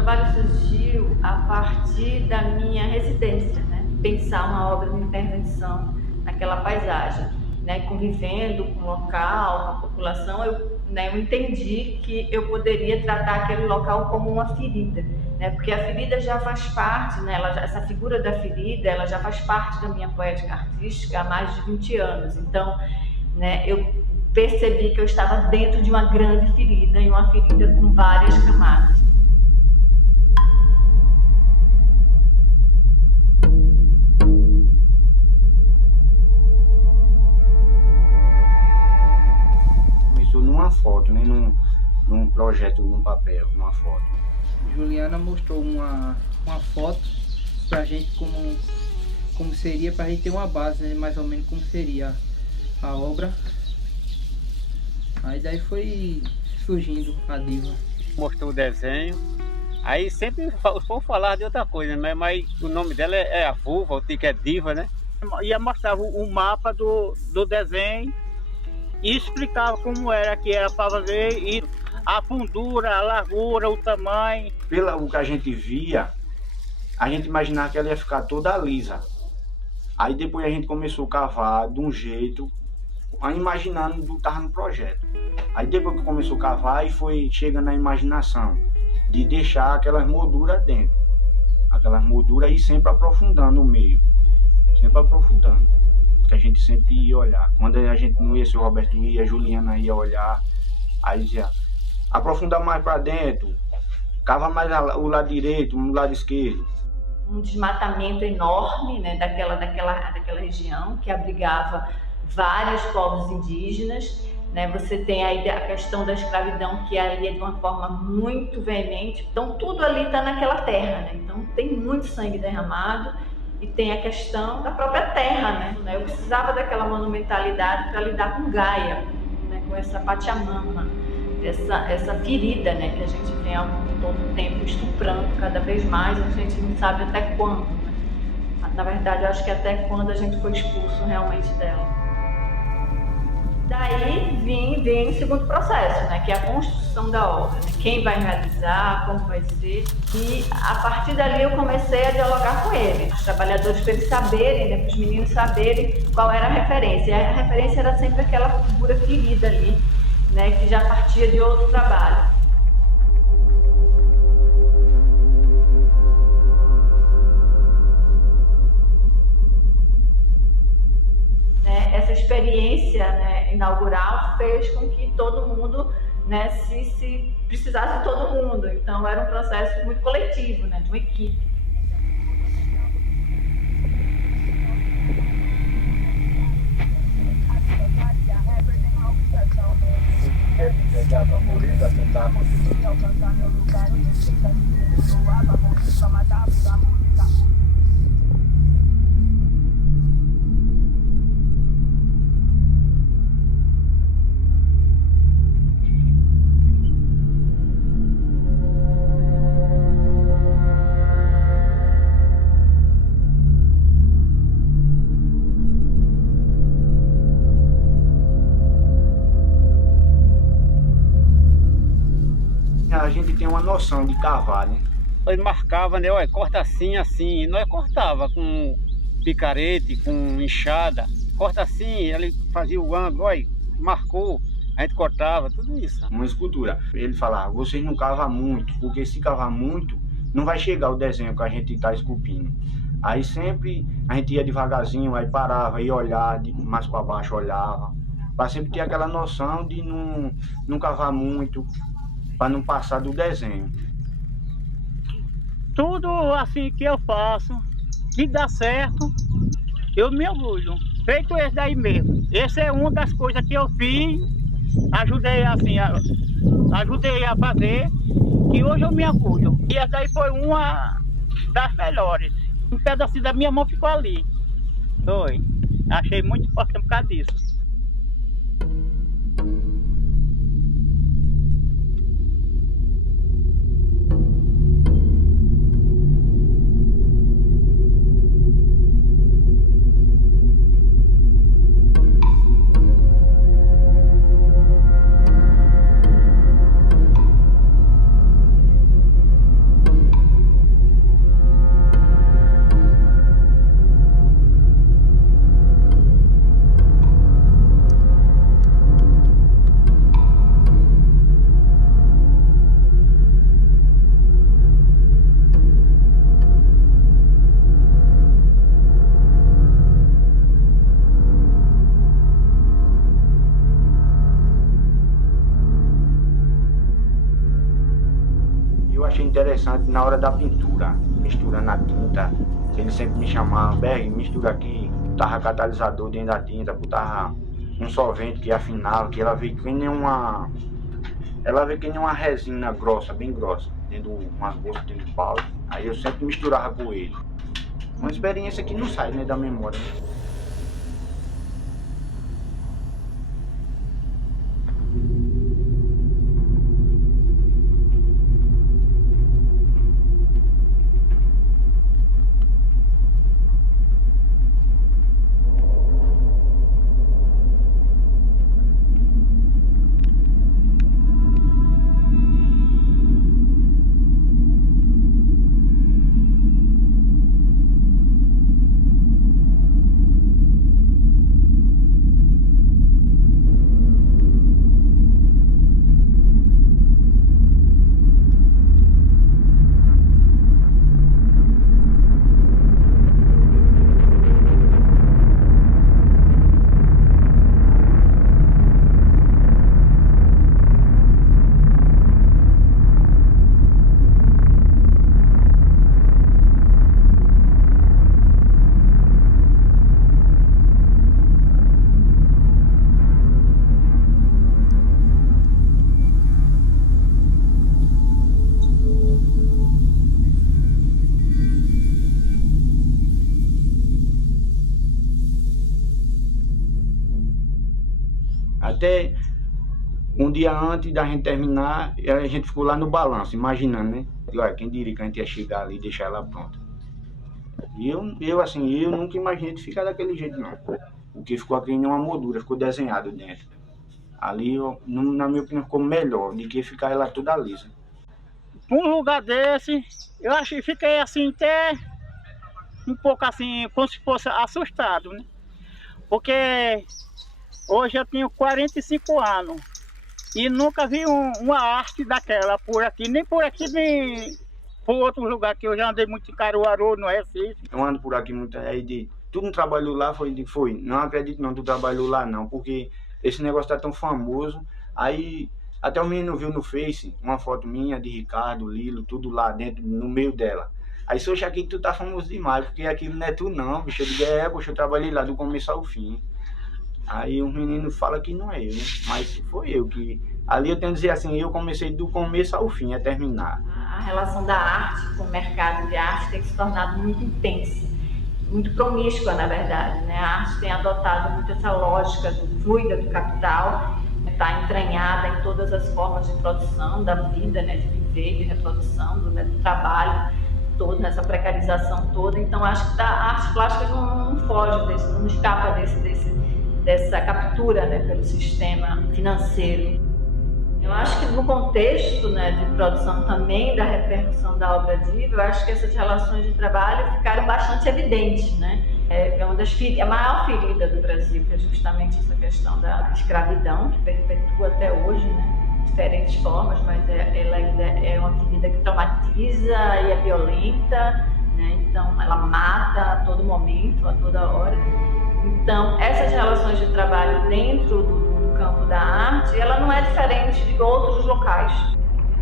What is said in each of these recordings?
trabalho surgiu a partir da minha residência, né? Pensar uma obra de intervenção naquela paisagem, né? Convivendo com o local, com a população, eu entendi que eu poderia tratar aquele local como uma ferida, né? Porque a ferida já faz parte, né? Essa figura da ferida, ela já faz parte da minha poética artística há mais de 20 anos. Então, né? Eu percebi que eu estava dentro de uma grande ferida, e uma ferida com várias camadas. Começou numa foto, né? Num projeto, num papel, numa foto. Juliana mostrou uma foto pra gente como seria, pra gente ter uma base, né? Mais ou menos como seria a obra. Aí daí foi surgindo a diva. Mostrou o desenho, aí sempre vou falar de outra coisa, né? Mas o nome dela é a Vulva, o que é diva, né? Ia mostrar o mapa do desenho e explicava como era que era para fazer, e a fundura, a largura, o tamanho. Pelo que a gente via, a gente imaginava que ela ia ficar toda lisa. Aí depois a gente começou a cavar de um jeito, imaginando do que estava no projeto. Aí depois que começou a cavar, e foi chegando na imaginação de deixar aquelas molduras dentro. Aquelas molduras, e sempre aprofundando o meio. Sempre aprofundando. Que a gente sempre ia olhar. Quando a gente não ia, se o Roberto ia, a Juliana ia olhar. Aí dizia, aprofunda mais para dentro, cava mais o lado direito, o lado esquerdo. Um desmatamento enorme, né, daquela região que abrigava vários povos indígenas, né? Você tem aí a questão da escravidão, que ali é de uma forma muito veemente. Então tudo ali está naquela terra, né? Então tem muito sangue derramado, e tem a questão da própria terra, né? Eu precisava daquela monumentalidade para lidar com Gaia, né? Com essa Pachamama, essa ferida, né? Que a gente vem ao todo tempo estuprando cada vez mais, a gente não sabe até quando, né? Na verdade, eu acho que até quando a gente foi expulso realmente dela. Daí vem o segundo processo, né, que é a construção da obra, né? Quem vai realizar, como vai ser. E a partir dali eu comecei a dialogar com eles, os trabalhadores, para eles saberem, né, para os meninos saberem qual era a referência. E a referência era sempre aquela figura ferida ali, né, que já partia de outro trabalho. Essa experiência, né, inaugural fez com que todo mundo, né, se precisasse de todo mundo. Então era um processo muito coletivo, né, de uma equipe. A gente tem uma noção de cavar, né? Ele marcava, né? Olha, corta assim, assim. Nós cortava com picarete, com enxada. Corta assim, ele fazia o ângulo, olha, marcou, a gente cortava, tudo isso. Uma escultura. Ele falava, vocês não cavam muito, porque se cavar muito, não vai chegar o desenho que a gente está esculpindo. Aí sempre a gente ia devagarzinho, aí parava, ia olhar, mais para baixo olhava, para sempre ter aquela noção de não cavar muito, para não passar do desenho. Tudo assim que eu faço, que dá certo, eu me orgulho. Feito esse daí mesmo. Essa é uma das coisas que eu fiz, ajudei a fazer, e hoje eu me orgulho. E essa daí foi uma das melhores. Um pedacinho da minha mão ficou ali. Foi. Achei muito importante por causa disso. interessante na hora da pintura, misturando a tinta. Ele sempre me chamava, Berg, mistura aqui, botava catalisador dentro da tinta, botava um solvente que afinava, que ela veio que nem uma resina grossa, bem grossa, dentro de uma bolsa, dentro do balde. Aí eu sempre misturava com ele. Uma experiência que não sai, né, da memória. Até um dia antes da gente terminar, a gente ficou lá no balanço, imaginando, né? E, olha, quem diria que a gente ia chegar ali e deixar ela pronta. E eu nunca imaginei de ficar daquele jeito, não. O que ficou aqui em uma moldura, ficou desenhado dentro. Ali, na minha opinião, ficou melhor do que ficar ela toda lisa. Um lugar desse, eu acho que fiquei assim até um pouco assim, como se fosse assustado, né? Porque hoje eu tenho 45 anos e nunca vi uma arte daquela por aqui, nem por aqui, nem por outro lugar, que eu já andei muito em Caruaru, no Recife. Eu ando por aqui muito, aí tu não trabalhou lá? Foi, não acredito não, tu trabalhou lá não, porque esse negócio tá tão famoso. Aí até o menino viu no Face uma foto minha de Ricardo, Lilo, tudo lá dentro, no meio dela. Aí se eu achar que tu tá famoso demais, porque aquilo não é tu não, bicho. Eu digo, poxa, eu trabalhei lá do começo ao fim. Aí o menino fala que não é eu, né? Mas foi eu que... Ali eu tenho que dizer assim, eu comecei do começo ao fim, a terminar. A relação da arte com o mercado de arte tem se tornado muito intensa, muito promíscua, na verdade, né? A arte tem adotado muito essa lógica do fluido do capital, está entranhada em todas as formas de produção da vida, né? De viver, de reprodução, do trabalho todo, nessa precarização toda. Então acho que a arte plástica não foge desse, não escapa dessa captura, né, pelo sistema financeiro. Eu acho que no contexto, né, de produção também da repercussão da obra Diva, eu acho que essas relações de trabalho ficaram bastante evidentes, né? É uma a maior ferida do Brasil, que é justamente essa questão da escravidão, que perpetua até hoje, né, de diferentes formas, mas ela ainda é uma ferida que traumatiza e é violenta, né? Então ela mata a todo momento, a toda hora. Então, essas relações de trabalho dentro do campo da arte, ela não é diferente de outros locais.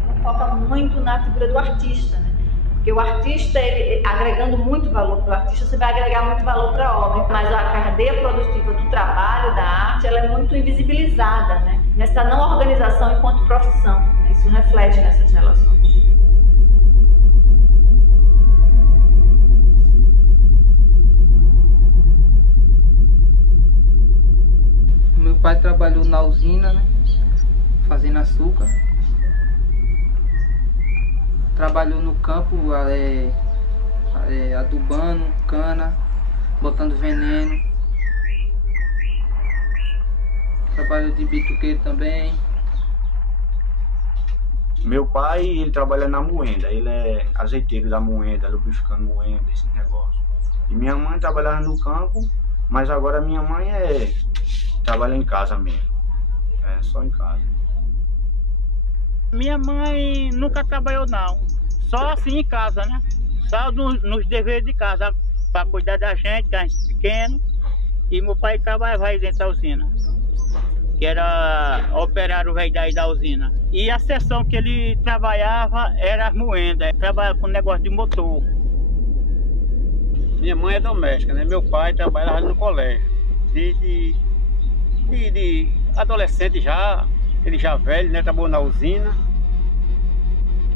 Ela foca muito na figura do artista, né? Porque o artista, ele, agregando muito valor para o artista, você vai agregar muito valor para a obra. Mas a cadeia produtiva do trabalho da arte, ela é muito invisibilizada, né? Nessa não organização enquanto profissão. Isso reflete nessas relações. Meu pai trabalhou na usina, né? Fazendo açúcar. Trabalhou no campo, adubando cana, botando veneno. Trabalhou de bituqueiro também. Meu pai, ele trabalha na moenda, ele é azeiteiro da moenda, lubrificando moenda, esse negócio. E minha mãe trabalhava no campo, mas agora minha mãe trabalha em casa mesmo, só em casa. Minha mãe nunca trabalhou não, só assim em casa, né? Só nos deveres de casa, para cuidar da gente, que a gente pequeno. E meu pai trabalhava aí dentro da usina, que era operário velho daí da usina. E a seção que ele trabalhava era as moendas, trabalhava com negócio de motor. Minha mãe é doméstica, né? Meu pai trabalhava no colégio. De adolescente já, ele já velho, né? Trabalhou na usina.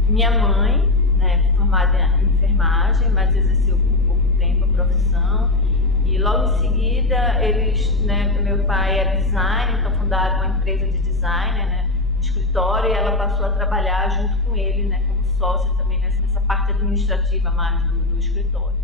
Minha mãe, né, formada em enfermagem, mas exerceu por pouco tempo a profissão. E logo em seguida, meu pai era designer, então fundaram uma empresa de designer, né, escritório, e ela passou a trabalhar junto com ele, né, como sócia também nessa parte administrativa mais do escritório.